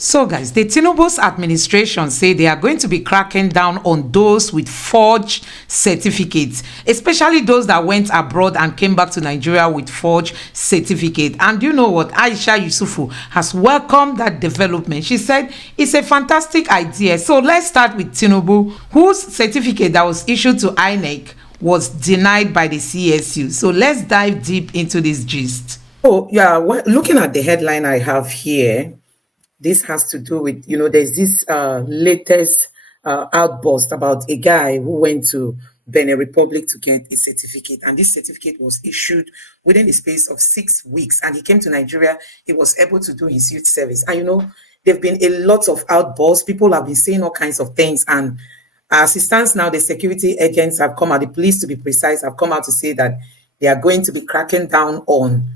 So, guys, the Tinubu's administration say they are going to be cracking down on those with forged certificates, especially those that went abroad and came back to Nigeria with forged certificate. And you know what? Aisha Yesufu has welcomed that development. She said it's a fantastic idea. So let's start with Tinubu, whose certificate that was issued to INEC was denied by the CSU. So let's dive deep into this gist. Oh, yeah. Well, looking at the headline I have here, this has to do with, there's this latest outburst about a guy who went to Benin Republic to get a certificate. And this certificate was issued within the space of 6 weeks. And he came to Nigeria. He was able to do his youth service. And, there have been a lot of outbursts. People have been saying all kinds of things. And as it stands now, the security agents have come out, the police to be precise, have come out to say that they are going to be cracking down on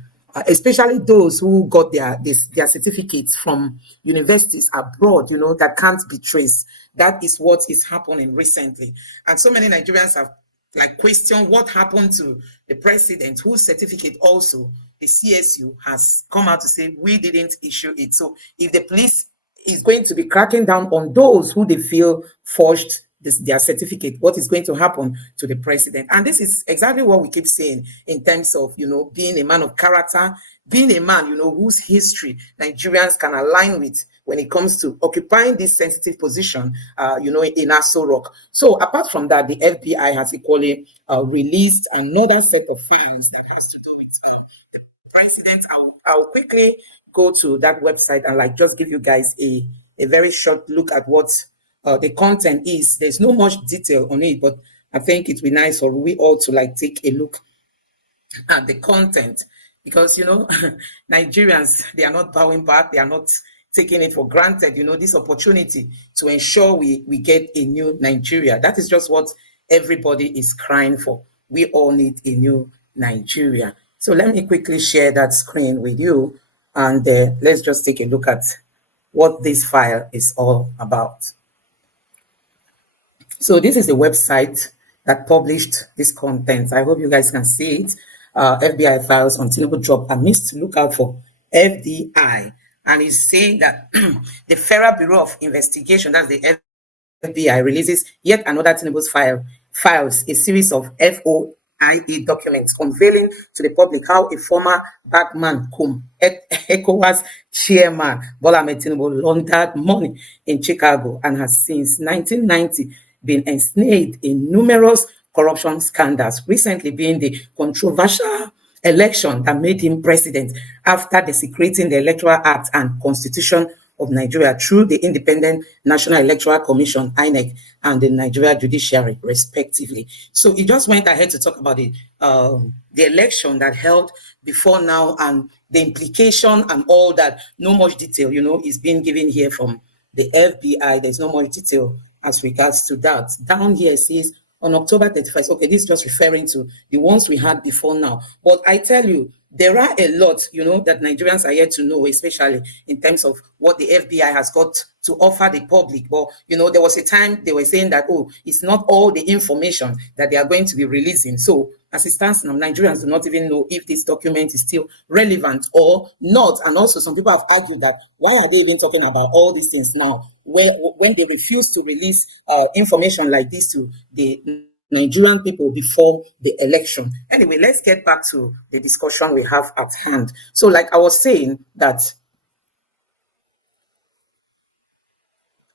especially those who got their certificates from universities abroad, that can't be traced. That is what is happening recently. And so many Nigerians have questioned what happened to the president, whose certificate also the CSU has come out to say we didn't issue it. So if the police is going to be cracking down on those who they feel forged their certificate, what is going to happen to the president? And this is exactly what we keep saying in terms of, being a man of character, being a man, whose history Nigerians can align with when it comes to occupying this sensitive position, in Aso Rock. So apart from that, the FBI has equally released another set of files that has to do with president. I'll quickly go to that website and just give you guys a very short look at what the content is. There's no much detail on it, but I think it'd be nice for we all to take a look at the content because, Nigerians, they are not bowing back. They are not taking it for granted, this opportunity to ensure we get a new Nigeria. That is just what everybody is crying for. We all need a new Nigeria. So let me quickly share that screen with you and let's just take a look at what this file is all about. So this is a website that published this content. I hope you guys can see it. FBI files on Tinubu drop a missed lookout for FDI. And it's saying that the Federal Bureau of Investigation, that's the FBI, releases yet another Tinubu's files a series of FOIA documents unveiling to the public how a former Bagman Kum, ECOWAS chairman, Bola Ahmed Tinubu, laundered money in Chicago and has since 1990 been ensnared in numerous corruption scandals, recently being the controversial election that made him president after desecrating the Electoral Act and Constitution of Nigeria through the Independent National Electoral Commission, INEC, and the Nigeria Judiciary, respectively. So he just went ahead to talk about the election that held before now and the implication and all that. No much detail, is being given here from the FBI. There's no much detail as regards to that. Down here it says on October 31st. Okay, this is just referring to the ones we had before now. But I tell you, there are a lot, that Nigerians are yet to know, especially in terms of what the FBI has got to offer the public. But, there was a time they were saying that, it's not all the information that they are going to be releasing. So as it stands now, Nigerians do not even know if this document is still relevant or not. And also some people have argued that why are they even talking about all these things now when they refuse to release information like this to the Nigerian people before the election. Anyway, let's get back to the discussion we have at hand. So like I was saying that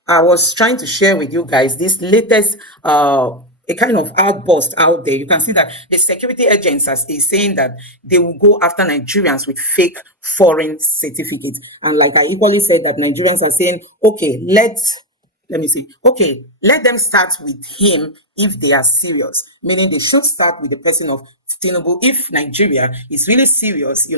I was trying to share with you guys this latest a kind of outburst out there. You can see that the security agents is saying that they will go after Nigerians with fake foreign certificates. And like I equally said that Nigerians are saying, okay, let them start with him if they are serious, meaning they should start with the person of Tinubu. If Nigeria is really serious,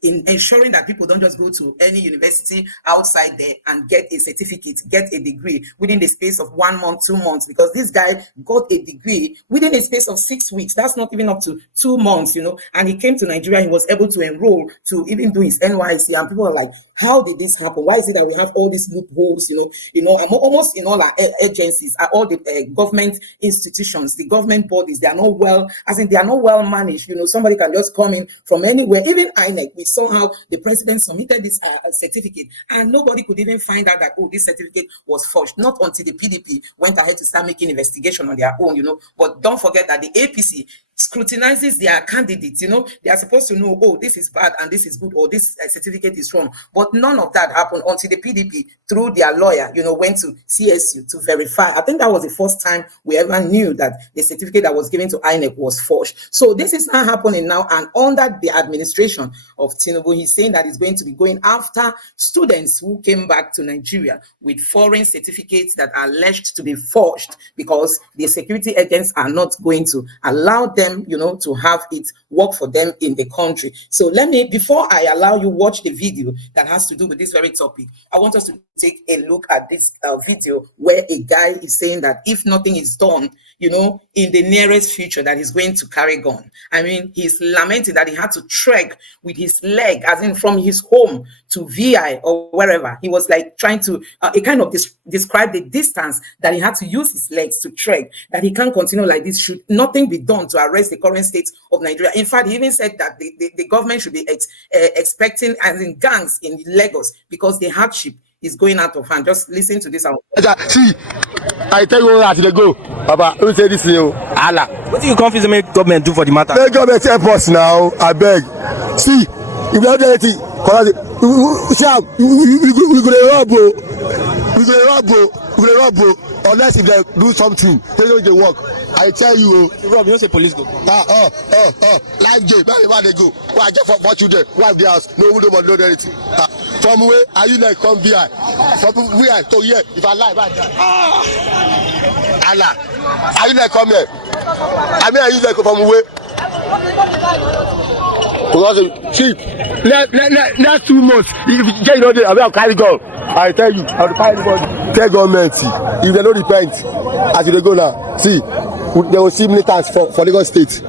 in ensuring that people don't just go to any university outside there and get a certificate, get a degree within the space of 1 month, 2 months, because this guy got a degree within a space of 6 weeks. That's not even up to 2 months, and he came to Nigeria, he was able to enroll to even do his NYC, and people are like, how did this happen? Why is it that we have all these loopholes, I'm almost in all our agencies, all the government institutions, institutions, the government bodies, they are not well, as in they are not well managed. Somebody can just come in from anywhere. Even INEC, we saw how the president submitted this certificate, and nobody could even find out that, oh, this certificate was forged. Not until the PDP went ahead to start making investigation on their own. But don't forget that the APC scrutinizes their candidates. They are supposed to know, oh, this is bad and this is good, or this certificate is wrong. But none of that happened until the PDP, through their lawyer, went to CSU to verify. I think that was the first time we ever knew that the certificate that was given to INEC was forged. So this is not happening now, and under the administration of Tinubu, he's saying that he's going to be going after students who came back to Nigeria with foreign certificates that are alleged to be forged, because the security agents are not going to allow them, to have it work for them in the country. So before I allow you watch the video that has to do with this very topic, I want us to take a look at this video where a guy is saying that if nothing is done, in the nearest future, that he's going to carry gun. I mean, he's lamenting that he had to trek with his leg, as in from his home to VI or wherever. He was like trying to, he kind of describe the distance that he had to use his legs to trek, that he can't continue like this. Should nothing be done to arrest the current state of Nigeria? In fact, he even said that the government should be expecting, as in gangs in Lagos, because the hardship is going out of hand. Just listen to this. See, I tell you where they go, Papa. Who say this to Allah? What do you confidence make government do for the matter? Make government help us now. I beg. See, if you don't do anything, we go rob, we go rob, unless if they do something, they don't get work. I tell you, Rob, you don't say police go. Life jail, where they go? Why I get for children? Why the house? Nobody know anything. From where are you like come VI? From VI to here, if I lie, I die. Allah, are you like come here? I mean, are you like from where? Because see, next 2 months, if you get there, I will carry gun. I tell you, I will carry gun. Tell government, if they don't repent, as they go now, see, they will see militants for Lagos State.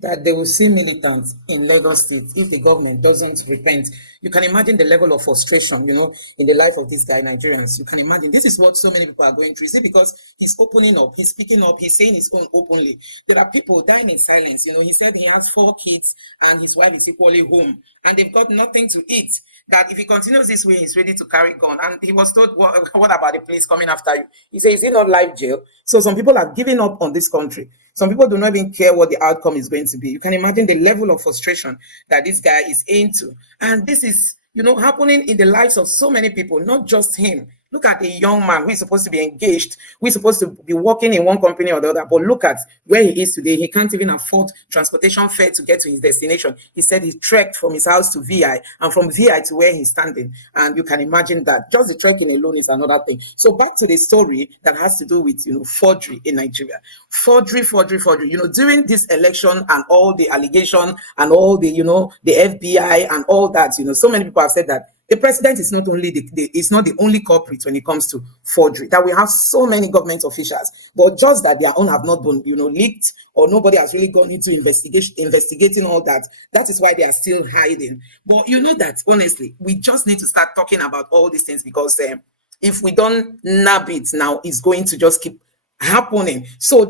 That they will see militants in Lagos State if the government doesn't repent. You can imagine the level of frustration, in the life of these guy Nigerians. You can imagine this is what so many people are going through. Is it because he's opening up, he's speaking up, he's saying his own openly? There are people dying in silence. He said he has 4 kids and his wife is equally home, and they've got nothing to eat. That if he continues this way, he's ready to carry gun. And he was told, what about the police coming after you? He says, is it not life jail? So some people are giving up on this country. Some people do not even care what the outcome is going to be. You can imagine the level of frustration that this guy is into. And this is, happening in the lives of so many people, not just him. Look at a young man who is supposed to be engaged, who is supposed to be working in one company or the other, but look at where he is today. He can't even afford transportation fare to get to his destination. He said he trekked from his house to VI and from VI to where he's standing. And you can imagine that. Just the trekking alone is another thing. So back to the story that has to do with, forgery in Nigeria. Forgery. During this election and all the allegation and all the, the FBI and all that, so many people have said that the president is not only is not the only culprit when it comes to forgery. That we have so many government officials, but just that their own have not been, leaked, or nobody has really gone into investigating all that. That is why they are still hiding. But that honestly, we just need to start talking about all these things, because if we don't nab it now, it's going to just keep happening. So